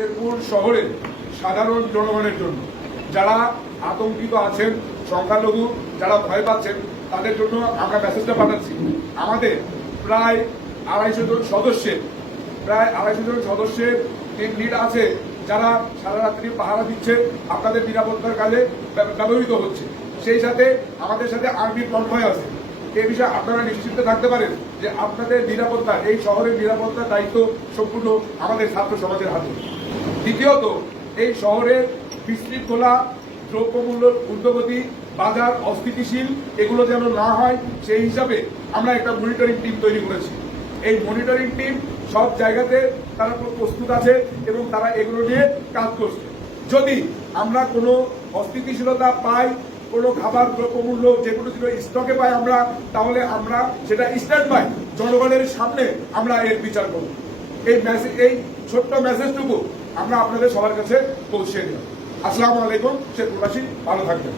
শেরপুর শহরের সাধারণ জনগণের জন্য। যারা আতঙ্কিত আছেন, সংখ্যালঘু যারা ভয় পাচ্ছেন, তাদের জন্য আমরা মেসেজটা পাঠাচ্ছি। আমাদের প্রায় আড়াইশো জন সদস্যের, প্রায় আড়াইশো জন সদস্যের টিম লিড আছে, যারা সারা রাত্রি পাহারা দিচ্ছে, আপনাদের নিরাপত্তার কাজে ব্যবহৃত হচ্ছে। সেই সাথে আমাদের সাথে আর্মির কনভয় আছে। এ বিষয়ে আপনারা নিশ্চিত থাকতে পারেন যে আপনাদের নিরাপত্তা এই শহরের নিরাপত্তার দায়িত্ব সম্পূর্ণ আমাদের ছাত্র সমাজের হাতে। দ্বিতীয়ত, এই শহরের বিশৃঙ্খলা দ্রব্যমূল্যর ঊর্ধ্বগতি, বাজার অস্থিতিশীল, এগুলো যেন না হয়, সেই হিসাবে আমরা একটা মনিটরিং টিম তৈরি করেছি। এই মনিটরিং টিম সব জায়গাতে তারা প্রস্তুত আছে এবং তারা এগুলো নিয়ে কাজ করছে। যদি আমরা কোনো অস্থিতিশীলতা পাই, কোনো খাবার দ্রব্যমূল্য যে কোনো কিছু স্টকে পাই আমরা, তাহলে আমরা সেটা স্ট্যান্ড বাই জনগণের সামনে আমরা এর বিচার করব। এই মেসেজ এই ছোট্ট মেসেজটুকু আমরা আপনাদের সবার কাছে পৌঁছে দিলাম। আসসালামু আলাইকুম শেখপুরবাসী ভালো থাকবেন।